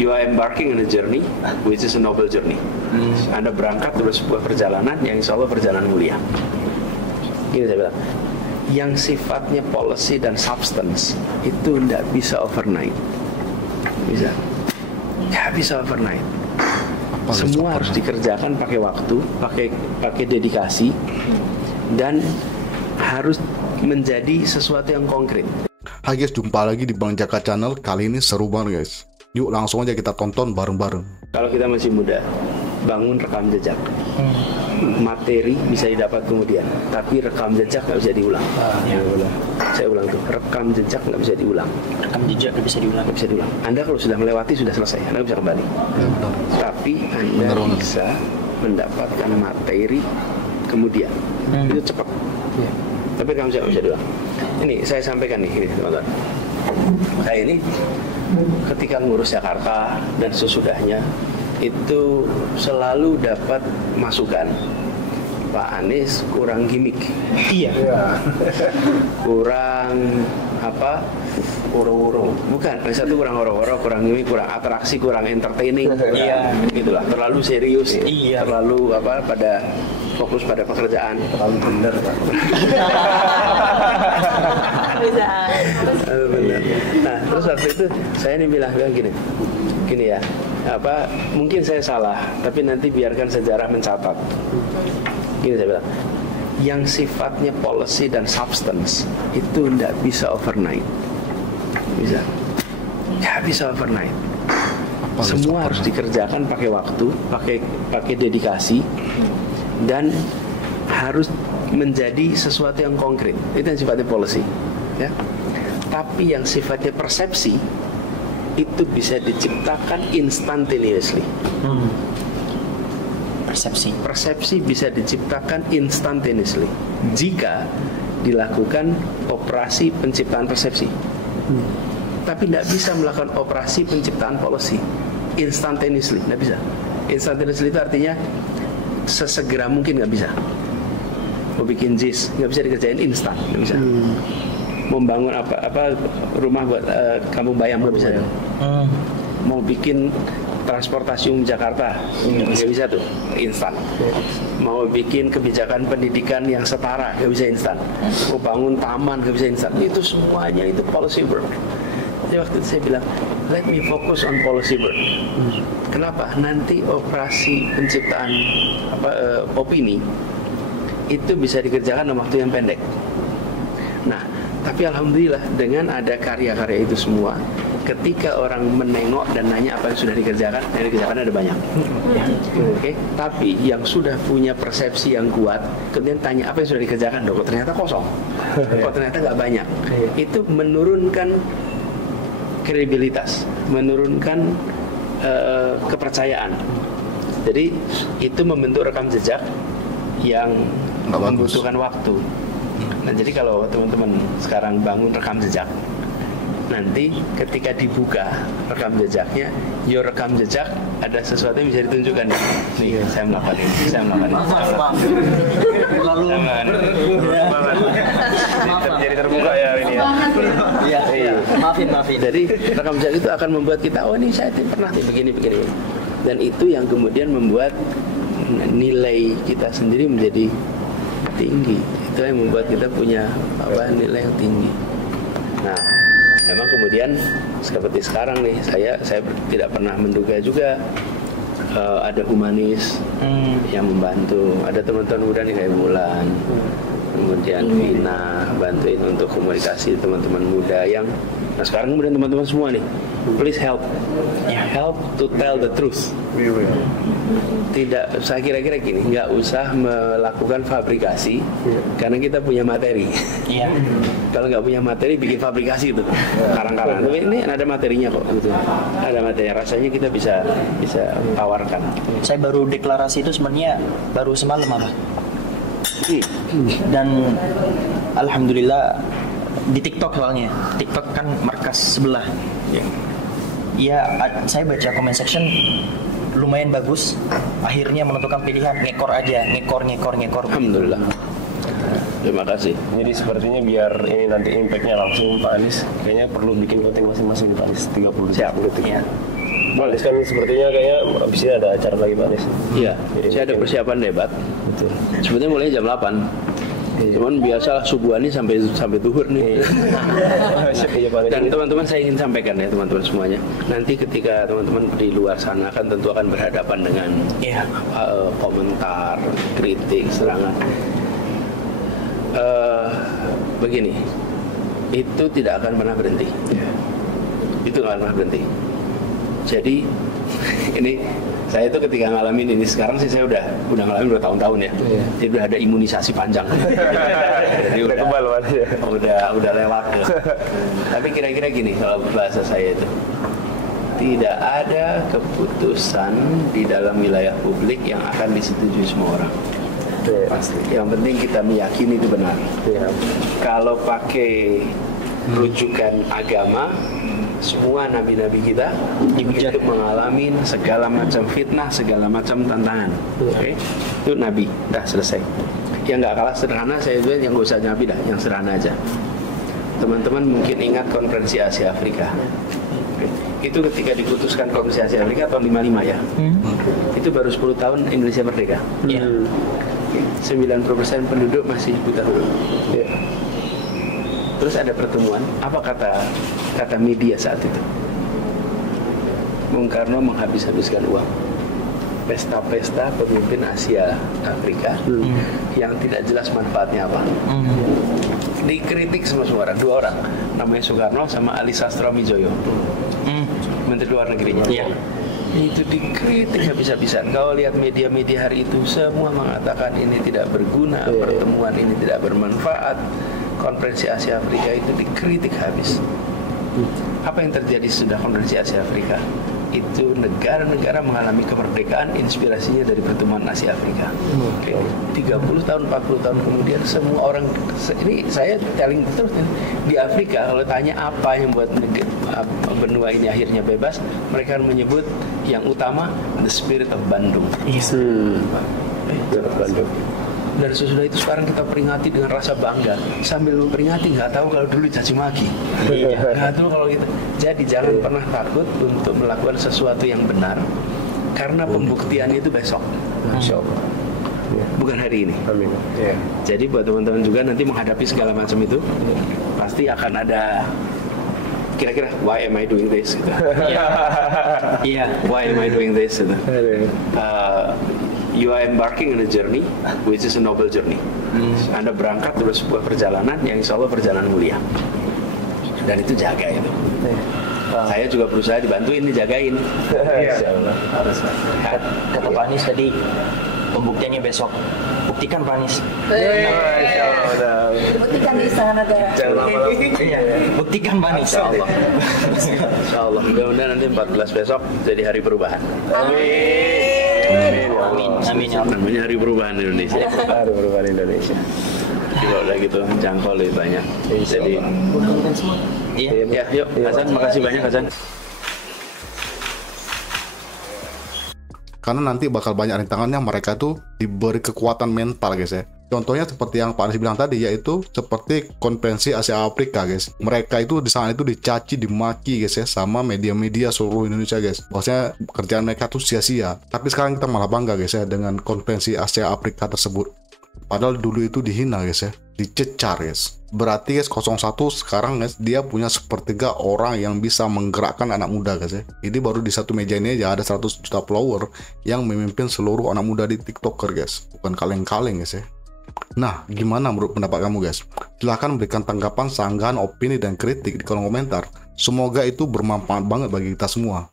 you are embarking on a journey which is a noble journey. Anda berangkat dari sebuah perjalanan yang insya Allah perjalanan mulia. Gini saya bilang, yang sifatnya policy dan substance itu tidak bisa overnight. Nggak bisa overnight. Semua harus dikerjakan pakai waktu, pakai dedikasi, dan harus menjadi sesuatu yang konkret. Hai guys, jumpa lagi di Bang Jaka Channel. Kali ini seru banget guys. Yuk langsung aja kita tonton bareng-bareng. Kalau kita masih muda, bangun rekam jejak. Materi bisa didapat kemudian, tapi rekam jejak nggak bisa diulang. Saya ulang tuh, rekam jejak nggak bisa diulang. Rekam jejak nggak bisa diulang. Nggak bisa diulang. Anda kalau sudah melewati sudah selesai, Anda bisa kembali. Tapi Anda bisa mendapatkan materi kemudian. Itu cepat. Tapi rekam jejak nggak bisa diulang. Ini saya sampaikan nih, teman-teman. Saya ini ketika ngurus Jakarta dan sesudahnya itu selalu dapat masukan, Pak Anies kurang gimmick. Iya. Kurang apa? Woro-woro. Bukan, satu kurang woro-woro, kurang gimmick, kurang atraksi, kurang entertaining. Iya. Gitulah, terlalu serius. Iya. Terlalu apa? Pada fokus pada pekerjaan. Terlalu benar, Pak. Benar. Nah, terus waktu itu saya ini bilang gini ya. Mungkin saya salah, tapi nanti biarkan sejarah mencatat. Gini saya bilang, yang sifatnya policy dan substance itu tidak bisa overnight. Nggak bisa overnight. Semua harus dikerjakan pakai waktu, pakai dedikasi, dan harus menjadi sesuatu yang konkret. Itu yang sifatnya policy, ya. Tapi yang sifatnya persepsi itu bisa diciptakan instantaneously. Persepsi bisa diciptakan instantaneously jika dilakukan operasi penciptaan persepsi. Tapi tidak bisa melakukan operasi penciptaan policy instantaneously, tidak bisa. Instantaneously itu artinya sesegera mungkin nggak bisa. Mau bikin JIS nggak bisa dikerjain instan, nggak bisa. Membangun apa rumah buat kampung bayam nggak bisa tuh. Mau bikin transportasi umum Jakarta nggak bisa tuh instan. Mau bikin kebijakan pendidikan yang setara nggak bisa instan. Mau bangun taman nggak bisa instan. Itu semuanya itu policy work. Jadi waktu itu saya bilang, let me focus on policy work. Kenapa? Nanti operasi penciptaan opini itu bisa dikerjakan dalam waktu yang pendek. Nah, tapi alhamdulillah dengan ada karya-karya itu semua, ketika orang menengok dan nanya apa yang sudah dikerjakan, yang dikerjakan ada banyak. Oke. Tapi yang sudah punya persepsi yang kuat, kemudian tanya apa yang sudah dikerjakan, kok ternyata kosong, kok ternyata nggak banyak. Itu menurunkan kredibilitas, menurunkan kepercayaan. Jadi itu membentuk rekam jejak yang membutuhkan waktu. Nah, jadi kalau teman-teman sekarang bangun rekam jejak, nanti ketika dibuka rekam jejaknya, your rekam jejak ada sesuatu yang bisa ditunjukkan. Nih, saya melakukan ini, saya melakukan ini. Lalu terjadi terbuka ya ini ya. Iya. Maafin. Jadi rekam jejak itu akan membuat kita, oh ini saya pernah begini. Dan itu yang kemudian membuat nilai kita sendiri menjadi tinggi. Itu yang membuat kita punya nilai yang tinggi. Nah, memang kemudian seperti sekarang nih, saya tidak pernah menduga juga ada humanis yang membantu. Ada teman-teman muda nih kayak Bulan, kemudian Vina bantuin untuk komunikasi teman-teman muda yang. Nah sekarang kemudian teman-teman semua nih, please help to tell the truth. Tidak, saya kira-kira gini, nggak usah melakukan fabrikasi karena kita punya materi. Kalau nggak punya materi, bikin fabrikasi itu karang-karang. Tapi ini ada materinya kok, gitu. Ada materi, rasanya kita bisa tawarkan. Saya baru deklarasi itu sebenarnya baru semalam apa? Dan alhamdulillah di TikTok soalnya. TikTok kan markas sebelah. Ya, saya baca comment section lumayan bagus. Akhirnya menentukan pilihan ngekor aja, ngekor. Alhamdulillah. Terima kasih. Jadi sepertinya biar ini nanti impactnya langsung Pak Anies, kayaknya perlu bikin konten masing-masing di Pak Anies 30 detik. Siap. Ya. Boleh. Anies kan sepertinya kayaknya abis ini ada acara lagi Pak Anies. Iya, Jadi saya ada mungkin- persiapan debat. Betul. Sebetulnya mulai jam 8. Cuman biasalah subuhan ini sampai zuhur nih. Iya Pak Anies. Dan teman-teman saya ingin sampaikan ya teman-teman semuanya. Nanti ketika teman-teman di luar sana kan tentu akan berhadapan dengan Iya. komentar, kritik, serangan. Begini, itu tidak akan pernah berhenti. Itu nggak akan pernah berhenti. Jadi ini saya itu ketika ngalamin ini sekarang sih saya udah ngalamin bertahun-tahun ya. Iya. Jadi udah ada imunisasi panjang. Jadi Udah kebal Pak Anies ya. udah lewat ya. Tapi kira-kira gini kalau bahasa saya itu tidak ada keputusan di dalam wilayah publik yang akan disetujui semua orang. Iya. Pasti. Yang penting kita meyakini itu benar. Iya. Kalau pakai rujukan agama, semua nabi-nabi kita itu mengalami segala macam fitnah, segala macam tantangan. Oke, itu nabi, dah selesai. Yang nggak kalah sederhana saya juga yang nggak usah nabi dah, yang sederhana aja. Teman-teman mungkin ingat konferensi Asia Afrika. Oke. Itu ketika diputuskan konferensi Asia Afrika tahun 55 ya. Itu baru 10 tahun Indonesia merdeka. Iya. 90% penduduk masih buta huruf. Iya. Terus ada pertemuan, apa kata media saat itu? Bung Karno menghabis-habiskan uang. Pesta-pesta pemimpin Asia Afrika yang tidak jelas manfaatnya apa. Dikritik semua orang, 2 orang, namanya Soekarno sama Ali Sastroamidjojo, Menteri Luar Negerinya. Iya. Itu dikritik habis-habisan. Kalau lihat media-media hari itu semua mengatakan ini tidak berguna, pertemuan ini tidak bermanfaat. Konferensi Asia Afrika itu dikritik habis. Apa yang terjadi sudah konferensi Asia Afrika? Itu negara-negara mengalami kemerdekaan inspirasinya dari pertemuan Asia Afrika. Oke. 30 tahun, 40 tahun kemudian semua orang, ini saya telling terus di Afrika kalau tanya apa yang buat benua ini akhirnya bebas, mereka akan menyebut yang utama the spirit of Bandung. Bandung. Dan sesudah itu sekarang kita peringati dengan rasa bangga sambil memperingati, nggak tahu kalau dulu caci maki, nggak tahu kalau gitu. Jadi jangan pernah takut untuk melakukan sesuatu yang benar karena pembuktiannya itu besok, Masya Allah, bukan hari ini. Amin. Iya. Jadi buat teman-teman juga nanti menghadapi segala macam itu pasti akan ada kira-kira why am I doing this gitu. Iya. Why am I doing this gitu. You are embarking on a journey which is a noble journey. Anda berangkat dari sebuah perjalanan yang insya Allah perjalanan mulia. Dan itu jaga itu. Saya juga berusaha dibantuin dijagain. Insya Allah. Kata Pak Anies tadi, pembuktiannya besok. Buktikan Pak Anies. Insya Allah udah. Buktikan di istana negara. Jangan lama-lama. Iya. Buktikan Pak Anies. Insya Allah. Insya Allah. Mudah-mudahan nanti 14 besok jadi hari perubahan. Amin. Amin. Namanya hari perubahan Indonesia. Hari perubahan Indonesia. Kalau udah gitu jangkau lebih banyak. Jadi Iya. ya yuk Hasan, makasih banyak Hasan. Karena nanti bakal banyak rintangannya, mereka tuh diberi kekuatan mental guys ya. Contohnya seperti yang Pak Anies bilang tadi, yaitu seperti konferensi Asia Afrika guys. Mereka itu di sana itu dicaci, dimaki guys ya, sama media-media seluruh Indonesia guys. Maksudnya kerjaan mereka tuh sia-sia. Tapi sekarang kita malah bangga guys ya dengan konferensi Asia Afrika tersebut. Padahal dulu itu dihina guys ya, dicecar guys. Berarti guys 01 sekarang guys dia punya sepertiga orang yang bisa menggerakkan anak muda guys ya. Jadi baru di satu meja ini aja ada 100 juta follower yang memimpin seluruh anak muda di TikToker guys. Bukan kaleng-kaleng guys ya. Nah, gimana menurut pendapat kamu guys? Silahkan berikan tanggapan, sanggahan, opini, dan kritik di kolom komentar. Semoga itu bermanfaat banget bagi kita semua.